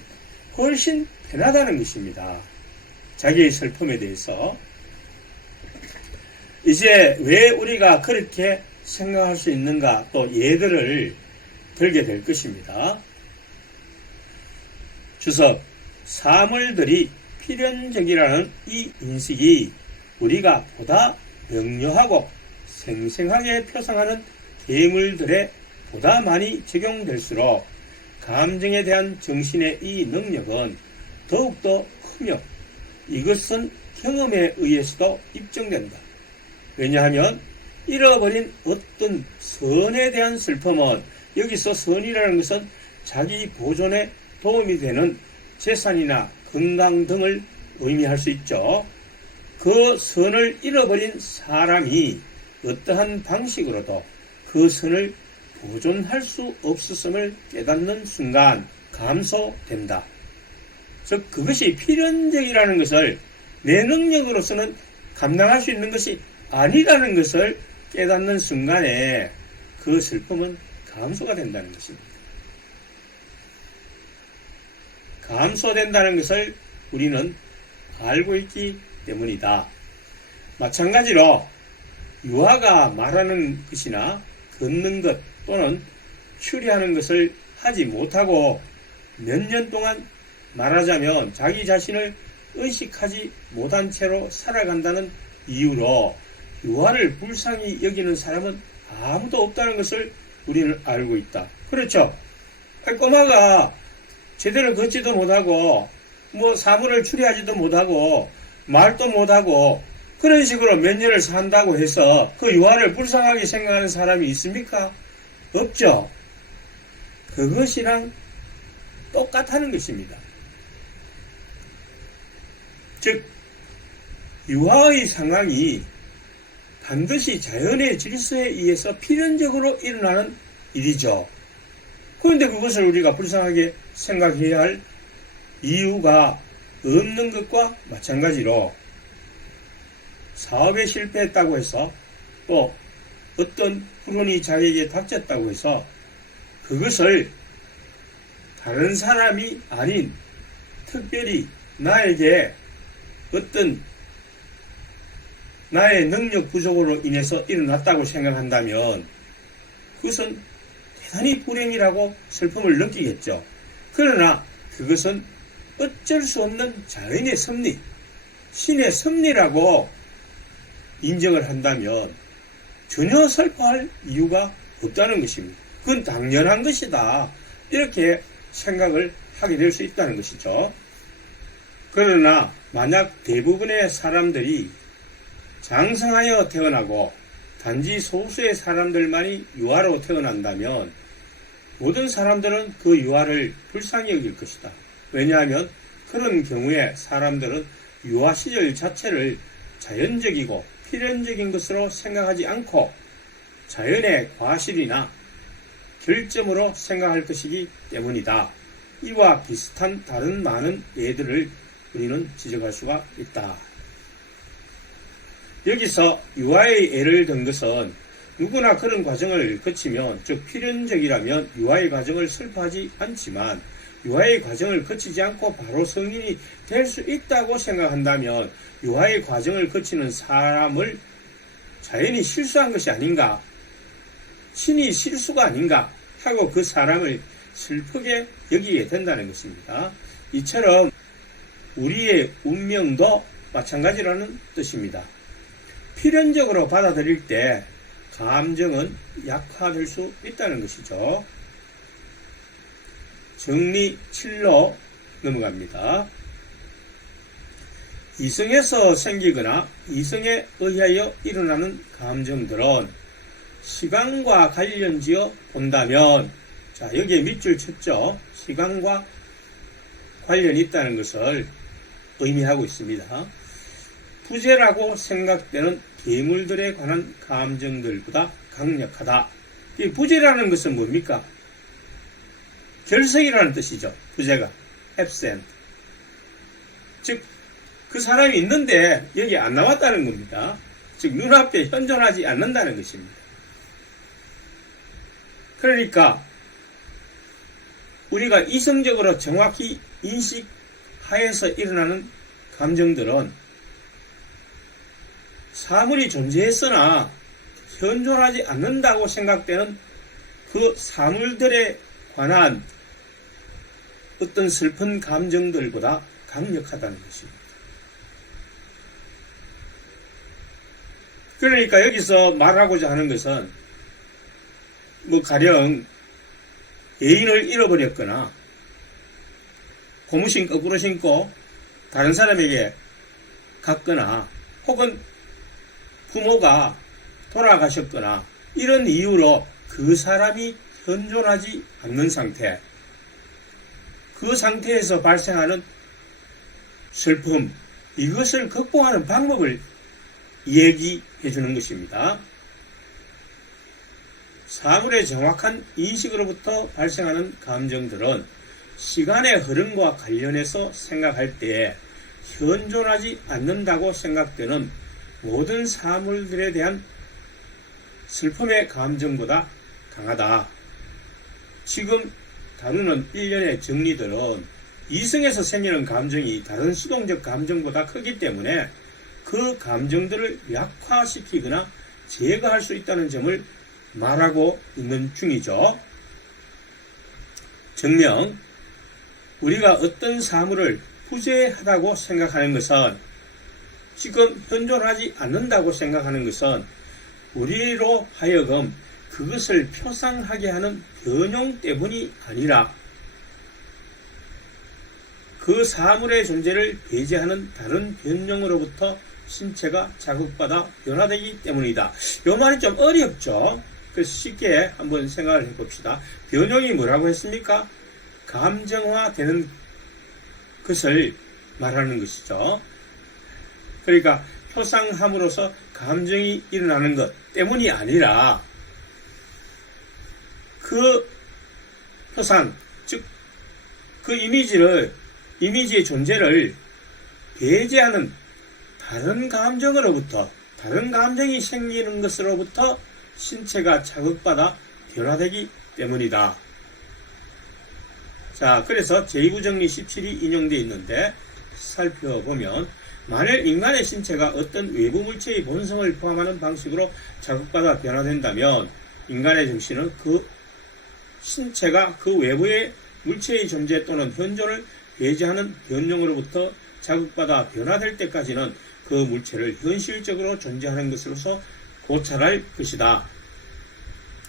훨씬 편하다는 것입니다. 자기의 슬픔에 대해서. 이제 왜 우리가 그렇게 생각할 수 있는가, 또 예들을 들게 될 것입니다. 주석, 사물들이 필연적이라는 이 인식이 우리가 보다 명료하고 생생하게 표상하는 괴물들에 보다 많이 적용될수록 감정에 대한 정신의 이 능력은 더욱더 크며 이것은 경험에 의해서도 입증된다. 왜냐하면 잃어버린 어떤 선에 대한 슬픔은, 여기서 선이라는 것은 자기 보존에 도움이 되는 재산이나 건강 등을 의미할 수 있죠. 그 선을 잃어버린 사람이 어떠한 방식으로도 그 선을 보존할 수 없었음을 깨닫는 순간 감소된다. 즉 그것이 필연적이라는 것을 내 능력으로서는 감당할 수 있는 것이 아니라는 것을 깨닫는 순간에 그 슬픔은 감소가 된다는 것입니다. 감소된다는 것을 우리는 알고 있기 때문이다. 마찬가지로 유아가 말하는 것이나 걷는 것 또는 추리하는 것을 하지 못하고 몇 년 동안 말하자면 자기 자신을 의식하지 못한 채로 살아간다는 이유로 유아를 불쌍히 여기는 사람은 아무도 없다는 것을 우리는 알고 있다. 그렇죠? 꼬마가 제대로 걷지도 못하고 사물을 추리하지도 못하고 말도 못하고 그런 식으로 몇 년을 산다고 해서 그 유아를 불쌍하게 생각하는 사람이 있습니까? 없죠. 그것이랑 똑같다는 것입니다. 즉 유아의 상황이 반드시 자연의 질서에 의해서 필연적으로 일어나는 일이죠. 그런데 그것을 우리가 불쌍하게 생각해야 할 이유가 없는 것과 마찬가지로 사업에 실패했다고 해서 또 어떤 불운이 자기에게 닥쳤다고 해서 그것을 다른 사람이 아닌 특별히 나에게 어떤 나의 능력 부족으로 인해서 일어났다고 생각한다면 그것은 대단히 불행이라고 슬픔을 느끼겠죠. 그러나 그것은 어쩔 수 없는 자연의 섭리, 신의 섭리라고 인정을 한다면 전혀 슬퍼할 이유가 없다는 것입니다. 그건 당연한 것이다. 이렇게 생각을 하게 될 수 있다는 것이죠. 그러나 만약 대부분의 사람들이 장성하여 태어나고 단지 소수의 사람들만이 유아로 태어난다면 모든 사람들은 그 유아를 불쌍히 여길 것이다. 왜냐하면 그런 경우에 사람들은 유아 시절 자체를 자연적이고 필연적인 것으로 생각하지 않고 자연의 과실이나 결점으로 생각할 것이기 때문이다. 이와 비슷한 다른 많은 예들을 우리는 지적할 수가 있다. 여기서 유아의 예를 든 것은 누구나 그런 과정을 거치면, 즉 필연적이라면 유아의 과정을 슬퍼하지 않지만 유아의 과정을 거치지 않고 바로 성인이 될 수 있다고 생각한다면 유아의 과정을 거치는 사람을 자연이 실수한 것이 아닌가, 신이 실수가 아닌가 하고 그 사람을 슬프게 여기게 된다는 것입니다. 이처럼 우리의 운명도 마찬가지라는 뜻입니다. 필연적으로 받아들일 때 감정은 약화될 수 있다는 것이죠. 정리 7로 넘어갑니다. 이성에서 생기거나 이성에 의하여 일어나는 감정들은 시간과 관련지어 본다면, 자, 여기에 밑줄 쳤죠. 시간과 관련이 있다는 것을 의미하고 있습니다. 부재라고 생각되는 괴물들에 관한 감정들보다 강력하다. 이 부재라는 것은 뭡니까? 결석이라는 뜻이죠. 부재가 absent. 즉 그 사람이 있는데 여기 안 나왔다는 겁니다. 즉 눈앞에 현존하지 않는다는 것입니다. 그러니까 우리가 이성적으로 정확히 인식하에서 일어나는 감정들은 사물이 존재했으나 현존하지 않는다고 생각되는 그 사물들에 관한 어떤 슬픈 감정들보다 강력하다는 것입니다. 그러니까 여기서 말하고자 하는 것은 가령 애인을 잃어버렸거나 고무신 거꾸로 신고 다른 사람에게 갔거나 혹은 부모가 돌아가셨거나 이런 이유로 그 사람이 현존하지 않는 상태, 그 상태에서 발생하는 슬픔, 이것을 극복하는 방법을 얘기해 주는 것입니다. 사물의 정확한 인식으로부터 발생하는 감정들은 시간의 흐름과 관련해서 생각할 때 현존하지 않는다고 생각되는 모든 사물들에 대한 슬픔의 감정보다 강하다. 지금 다루는 일련의 정리들은 이성에서 생기는 감정이 다른 수동적 감정보다 크기 때문에 그 감정들을 약화시키거나 제거할 수 있다는 점을 말하고 있는 중이죠. 정녕 우리가 어떤 사물을 부재하다고 생각하는 것은, 지금 현존하지 않는다고 생각하는 것은 우리로 하여금 그것을 표상하게 하는 변용 때문이 아니라 그 사물의 존재를 배제하는 다른 변용으로부터 신체가 자극받아 변화되기 때문이다. 이 말이 좀 어렵죠? 그래서 쉽게 한번 생각을 해봅시다. 변용이 뭐라고 했습니까? 감정화되는 것을 말하는 것이죠. 그러니까 표상함으로써 감정이 일어나는 것 때문이 아니라 그 표상, 즉 그 이미지의 존재를 배제하는 다른 감정으로부터, 다른 감정이 생기는 것으로부터 신체가 자극받아 변화되기 때문이다. 자, 그래서 제2부정리 17이 인용되어 있는데 살펴보면, 만일 인간의 신체가 어떤 외부 물체의 본성을 포함하는 방식으로 자극받아 변화된다면 인간의 정신은 그 신체가 그 외부의 물체의 존재 또는 현존을 배제하는 변용으로부터 자극받아 변화될 때까지는 그 물체를 현실적으로 존재하는 것으로서 고찰할 것이다.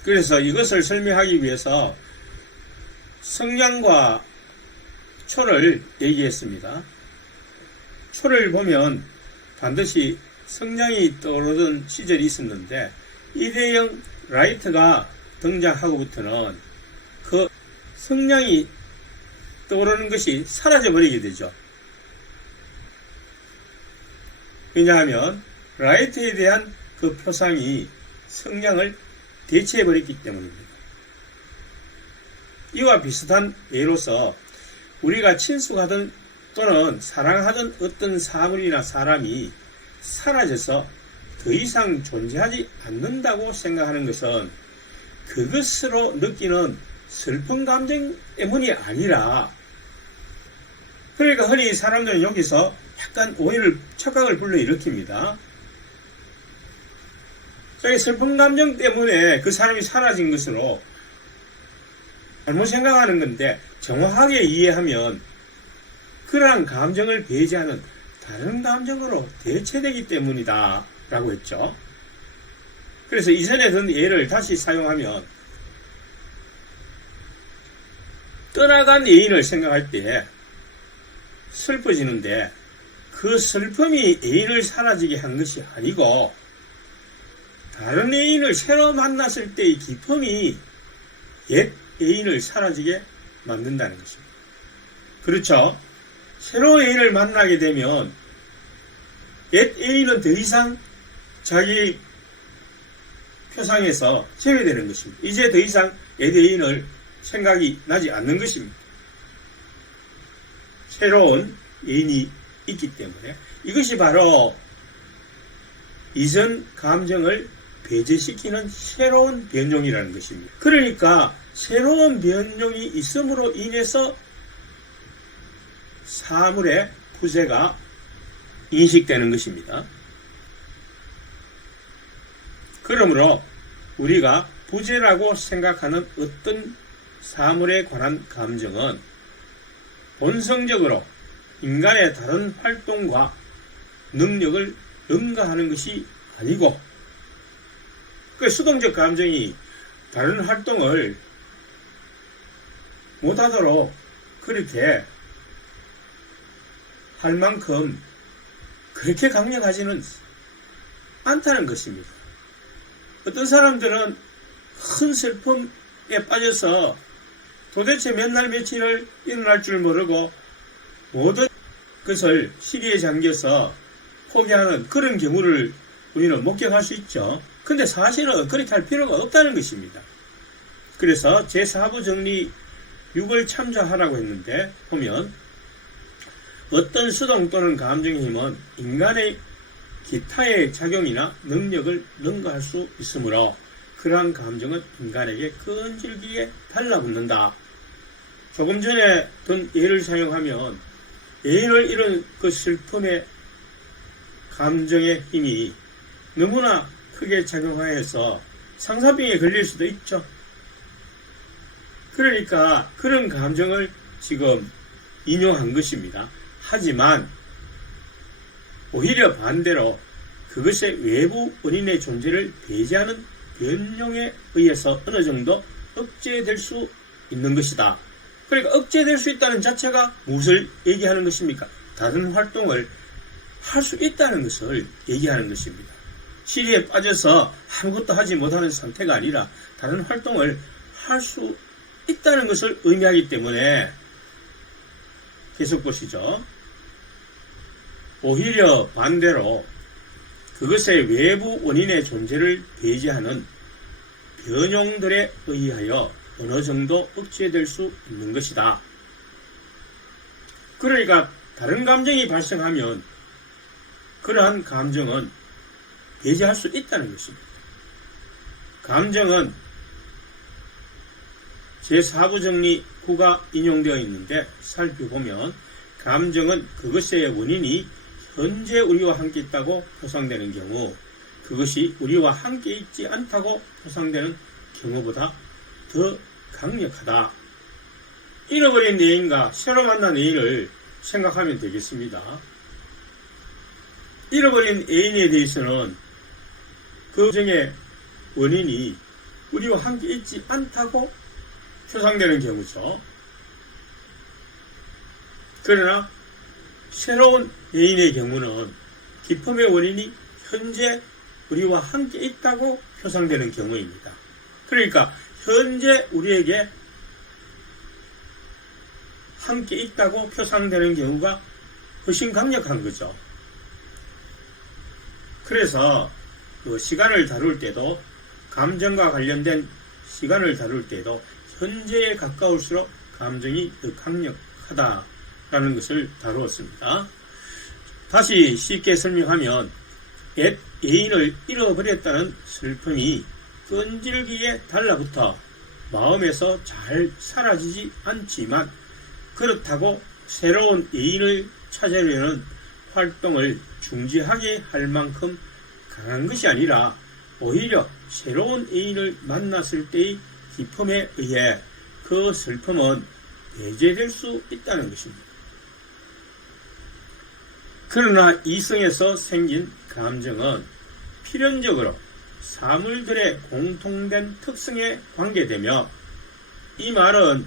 그래서 이것을 설명하기 위해서 성냥과 초를 얘기했습니다. 초를 보면 반드시 성냥이 떠오르던 시절이 있었는데, 이대영 라이트가 등장하고부터는 그 성냥이 떠오르는 것이 사라져버리게 되죠. 왜냐하면 라이트에 대한 그 표상이 성냥을 대체해버렸기 때문입니다. 이와 비슷한 예로서 우리가 친숙하던 또는 사랑하던 어떤 사물이나 사람이 사라져서 더 이상 존재하지 않는다고 생각하는 것은 그것으로 느끼는 슬픈 감정 때문이 아니라, 그러니까 흔히 사람들은 여기서 약간 오해를, 착각을 불러일으킵니다. 저기 슬픈 감정 때문에 그 사람이 사라진 것으로 잘못 생각하는 건데, 정확하게 이해하면 그러한 감정을 배제하는 다른 감정으로 대체되기 때문이다 라고 했죠. 그래서 이전에 든 예를 다시 사용하면, 떠나간 애인을 생각할 때 슬퍼지는데 그 슬픔이 애인을 사라지게 한 것이 아니고 다른 애인을 새로 만났을 때의 기쁨이 옛 애인을 사라지게 만든다는 것입니다. 그렇죠? 새로운 애인을 만나게 되면 옛 애인은 더 이상 자기 표상에서 제외되는 것입니다. 이제 더 이상 옛 애인을 생각이 나지 않는 것입니다. 새로운 애인이 있기 때문에 이것이 바로 이전 감정을 배제시키는 새로운 변종이라는 것입니다. 그러니까 새로운 변종이 있음으로 인해서 사물의 부재가 인식되는 것입니다. 그러므로 우리가 부재라고 생각하는 어떤 사물에 관한 감정은 본성적으로 인간의 다른 활동과 능력을 능가하는 것이 아니고, 그 수동적 감정이 다른 활동을 못하도록 그렇게 할 만큼 그렇게 강력하지는 않다는 것입니다. 어떤 사람들은 큰 슬픔에 빠져서 도대체 몇 날 며칠을 일어날 줄 모르고 모든 것을 시리에 잠겨서 포기하는 그런 경우를 우리는 목격할 수 있죠. 근데 사실은 그렇게 할 필요가 없다는 것입니다. 그래서 제4부 정리 6을 참조하라고 했는데 보면, 어떤 수동 또는 감정의 힘은 인간의 기타의 작용이나 능력을 능가할 수 있으므로 그러한 감정은 인간에게 끈질기게 달라붙는다. 조금 전에 든 예를 사용하면, 애인을 잃은 그 슬픔의 감정의 힘이 너무나 크게 작용하여서 상사병에 걸릴 수도 있죠. 그러니까 그런 감정을 지금 인용한 것입니다. 하지만 오히려 반대로 그것의 외부 원인의 존재를 배제하는 변종에 의해서 어느 정도 억제될 수 있는 것이다. 그러니까 억제될 수 있다는 자체가 무엇을 얘기하는 것입니까? 다른 활동을 할 수 있다는 것을 얘기하는 것입니다. 시리에 빠져서 아무것도 하지 못하는 상태가 아니라 다른 활동을 할 수 있다는 것을 의미하기 때문에, 계속 보시죠. 오히려 반대로 그것의 외부 원인의 존재를 배제하는 변종들에 의하여 어느 정도 억제될 수 있는 것이다. 그러니까 다른 감정이 발생하면 그러한 감정은 배제할 수 있다는 것입니다. 감정은 제4부 정리 9가 인용되어 있는데 살펴보면, 감정은 그것의 원인이 현재 우리와 함께 있다고 표상되는 경우, 그것이 우리와 함께 있지 않다고 표상되는 경우보다 더 강력하다. 잃어버린 애인과 새로 만난 애인을 생각하면 되겠습니다. 잃어버린 애인에 대해서는 그 감정의 원인이 우리와 함께 있지 않다고 표상되는 경우죠. 그러나 새로운 애인의 경우는 기쁨의 원인이 현재 우리와 함께 있다고 표상되는 경우입니다. 그러니까 현재 우리에게 함께 있다고 표상되는 경우가 훨씬 강력한 거죠. 그래서 그 시간을 다룰 때도, 감정과 관련된 시간을 다룰 때도 현재에 가까울수록 감정이 더 강력하다라는 것을 다루었습니다. 다시 쉽게 설명하면, 옛 애인을 잃어버렸다는 슬픔이 끈질기게 달라붙어 마음에서 잘 사라지지 않지만, 그렇다고 새로운 애인을 찾으려는 활동을 중지하게 할 만큼 강한 것이 아니라, 오히려 새로운 애인을 만났을 때의 기쁨에 의해 그 슬픔은 배제될 수 있다는 것입니다. 그러나 이성에서 생긴 감정은 필연적으로 사물들의 공통된 특성에 관계되며, 이 말은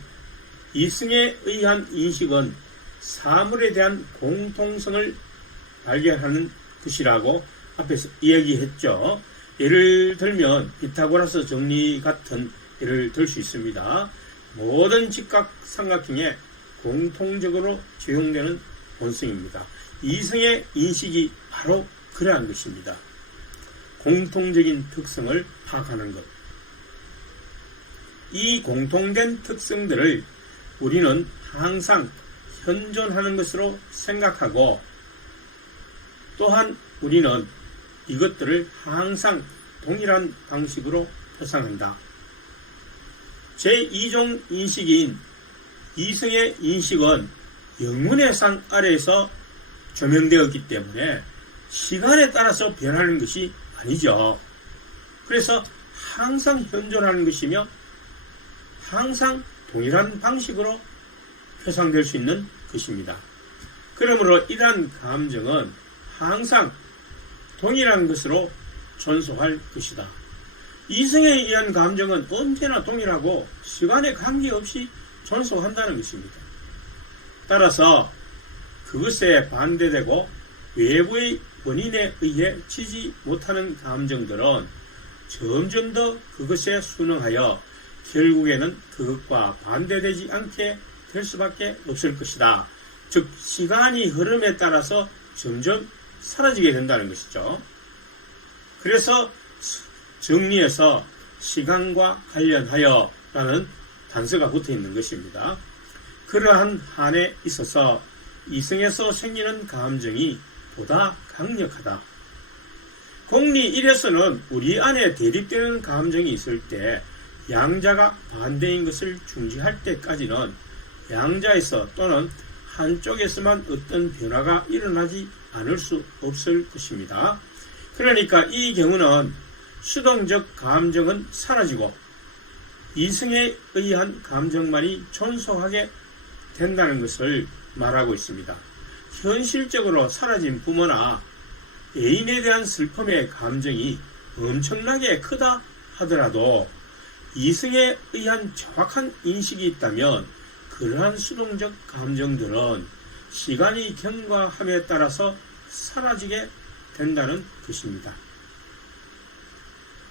이성에 의한 인식은 사물에 대한 공통성을 발견하는 것이라고 앞에서 이야기했죠. 예를 들면 피타고라스 정리 같은 예를 들 수 있습니다. 모든 직각 삼각형에 공통적으로 적용되는 본성입니다. 이성의 인식이 바로 그러한 것입니다. 공통적인 특성을 파악하는 것. 이 공통된 특성들을 우리는 항상 현존하는 것으로 생각하고, 또한 우리는 이것들을 항상 동일한 방식으로 표상한다. 제2종 인식인 이성의 인식은 영문의 상 아래에서 조명되었기 때문에 시간에 따라서 변하는 것이 아니죠. 그래서 항상 현존하는 것이며 항상 동일한 방식으로 표상될 수 있는 것입니다. 그러므로 이러한 감정은 항상 동일한 것으로 존속할 것이다. 이성에 의한 감정은 언제나 동일하고 시간에 관계없이 존속한다는 것입니다. 따라서 그것에 반대되고 외부의 원인에 의해 지지 못하는 감정들은 점점 더 그것에 순응하여 결국에는 그것과 반대되지 않게 될 수밖에 없을 것이다. 즉 시간이 흐름에 따라서 점점 사라지게 된다는 것이죠. 그래서 정리해서 시간과 관련하여 라는 단서가 붙어 있는 것입니다. 그러한 한에 있어서 이성에서 생기는 감정이 보다 강력하다. 공리 1에서는 우리 안에 대립되는 감정이 있을 때 양자가 반대인 것을 중지할 때까지는 양자에서 또는 한쪽에서만 어떤 변화가 일어나지 않을 수 없을 것입니다. 그러니까 이 경우는 수동적 감정은 사라지고 이성에 의한 감정만이 존속하게 된다는 것을 말하고 있습니다. 현실적으로 사라진 부모나 애인에 대한 슬픔의 감정이 엄청나게 크다 하더라도 이성에 의한 정확한 인식이 있다면 그러한 수동적 감정들은 시간이 경과함에 따라서 사라지게 된다는 것입니다.